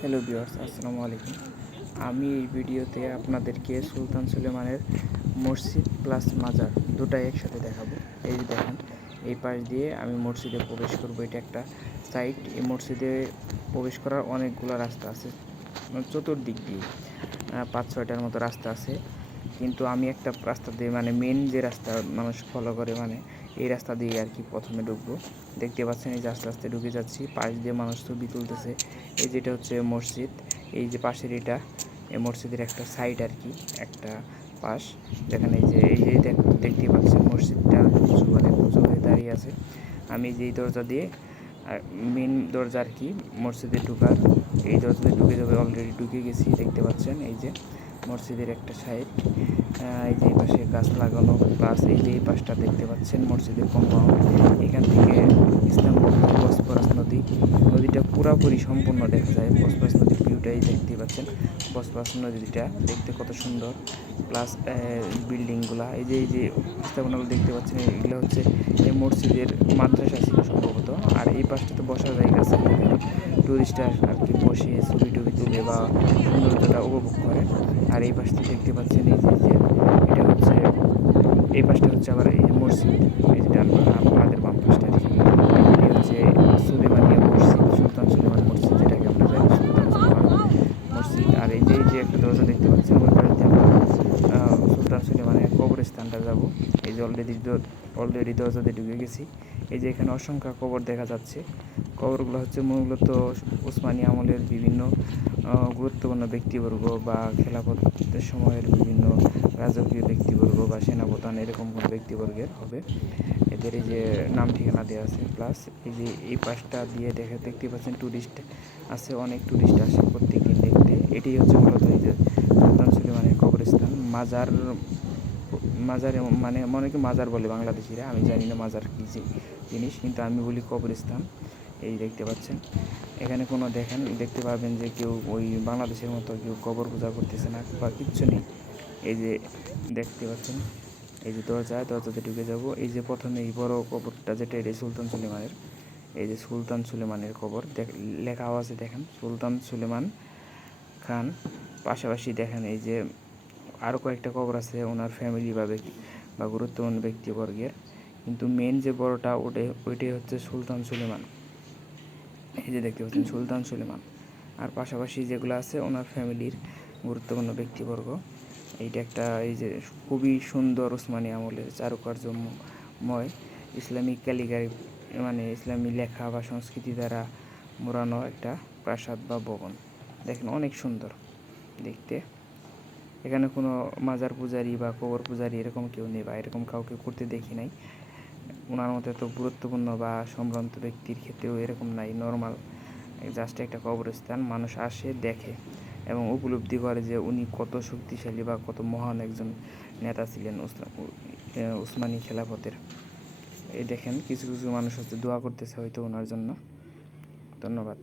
Hello viewers আসসালামু আলাইকুম। আমি এই ভিডিওতে আপনাদেরকে সুলতান সুলেমানের মসজিদ প্লাস মাজার দুটাই একসাথে দেখাবো। এই যে দেখেন, এই পাশ দিয়ে আমি মসজিদে প্রবেশ করব। এটা একটা সাইট এই মসজিদে প্রবেশ করার অনেকগুলো রাস্তা আছে মানে চতুর্দিক দিয়ে পাঁচ ছয়টার মতো রাস্তা আছে। কিন্তু আমি একটা রাস্তা দিয়ে মানে মেন যে রাস্তা মানুষ ফলো করে মানে এই রাস্তা দিয়ে আর কি প্রথমে ঢুকবো। দেখতে পাচ্ছেন, এই যে আস্তে আস্তে ঢুকে যাচ্ছি। পাশ দিয়ে মানুষ ছবি তুলতেছে এই যেটা হচ্ছে মসজিদ, এই যে পাশের এটা, এই মসজিদের একটা সাইড আর কি, একটা পাশ। যেখানে এই যে এই যে দেখতে পাচ্ছেন মসজিদটা উঁচু মানে উঁচু হয়ে দাঁড়িয়ে আছে। আমি যেই দরজা দিয়ে, আর মেন দরজা আর কি মসজিদে ঢুকার, এই দরজাতে ঢুকে যাবে অলরেডি ঢুকে গেছি, দেখতে পাচ্ছেন, এই যে। মসজিদের একটা সাইড। এই যে পাশে গাছ লাগানো প্লাস এই যে পাশটা দেখতে পাচ্ছেন মসজিদের কম্পাউন্ড এখান থেকে ইসলামপুর বসফরাস নদী। নদীটা পুরাপুরি সম্পূর্ণ দেখা যায়। বসফরাস নদীর ভিউটাই দেখতে পাচ্ছেন। বসফরাস নদীটা দেখতে কত সুন্দর। প্লাস বিল্ডিংগুলা এই যে এই যে স্থাপনাগুলো দেখতে পাচ্ছেন, এগুলো হচ্ছে এই মসজিদের মাদ্রাসা ছিল সম্ভবত। আর এই পাশটাতে বসার জায়গা আছে টুরিস্টরা আর কি বসে ছবি টবি তুলে বা সৌন্দর্যটা উপভোগ করে। আর এই পাশটা দেখতে পাচ্ছেন, এই যে যে, এটা হচ্ছে, এই পাশটা হচ্ছে আবার এই যে মসজিদ, এই যেটা আপনাদের বাম পাশটা হচ্ছে সুলেমানিয়া মসজিদ, সুলতান সুলেমান মসজিদ, যেটাকে আমরা জানি সুলতান সুলেমান মসজিদ। আর এই যে এই যে একটা দরজা দেখতে পাচ্ছেন ওই বাড়িতে আমরা আহ, সুলতান কবরস্থানটা যাব। এই যে অলরেডি অলরেডি দরজাতে ঢুকে গেছি। এই যে এখানে অসংখ্য কবর দেখা যাচ্ছে। কবরগুলো হচ্ছে মূলত উসমানী আমলের বিভিন্ন গুরুত্বপূর্ণ ব্যক্তিবর্গ বা খেলাফতের সময়ের বিভিন্ন রাজকীয় ব্যক্তিবর্গ বা সেনাপ্রধান এরকম কোনো ব্যক্তিবর্গের হবে। এদের এই যে নাম ঠিকানা দেওয়া আছে। প্লাস এই যে এই পাশটা দিয়ে দেখে, দেখতে পাচ্ছেন টুরিস্ট আছে, অনেক টুরিস্ট আসে প্রত্যেক দিন দেখতে। এটি হচ্ছে মূলত এই যে সুলতান সুলেমানের কবরস্থান। মাজার মাজার এমন- মানে অনেকে মাজার বলে বাংলাদেশিরা, আমি জানি না মাজার কী জিনিস, কিন্তু আমি বলি কবরস্থান। এই দেখতে পাচ্ছেন। এখানে কোনো দেখেন, দেখতে পাবেন যে কেউ ওই বাংলাদেশের মতো কেউ কবর পূজা করতেছে না বা কিচ্ছু নেই। এই যে দেখতে পাচ্ছেন, এই যে দরজা, দরজাতে ঢুকে যাব। এই যে প্রথমে এই বড় কবরটা যেটা, এটা সুলতান সুলেমানের। এই যে সুলতান সুলেমানের কবর। লেখাও আছে দেখেন, সুলতান সুলেমান খান। পাশাপাশি দেখেন এই যে আরও কয়েকটা কবর আছে ওনার ফ্যামিলি বা ব্যক্তি বা গুরুত্বপূর্ণ ব্যক্তিবর্গের। কিন্তু মেন যে বড়টা ওটাই ওইটাই হচ্ছে সুলতান সুলেমান। এই যে দেখতে পাচ্ছেন, সুলতান সুলেমান। আর পাশাপাশি যেগুলো আছে ওনার ফ্যামিলির গুরুত্বপূর্ণ ব্যক্তিবর্গ, এইটা একটা এই যে খুবই সুন্দর ওসমানী আমলের চারুকার্যময় ইসলামিক ক্যালিগ্রাফি মানে ইসলামী লেখা বা সংস্কৃতি দ্বারা মোড়ানো একটা প্রাসাদ বা ভবন। দেখেন অনেক সুন্দর দেখতে। এখানে কোনো মাজার পূজারি বা কবর পূজারি এরকম কেউ নেই বা এরকম কাউকে করতে দেখি নাই। ওনার মতো এত গুরুত্বপূর্ণ বা সম্ভ্রান্ত ব্যক্তির ক্ষেত্রেও এরকম নাই নর্মাল জাস্ট একটা কবরস্থান, মানুষ আসে, দেখে এবং উপলব্ধি করে যে উনি কত শক্তিশালী বা কত মহান একজন নেতা ছিলেন উসমানী খেলাফতের। এই দেখেন, কিছু কিছু মানুষ হচ্ছে দোয়া করতেছে হয়তো ওনার জন্য। ধন্যবাদ।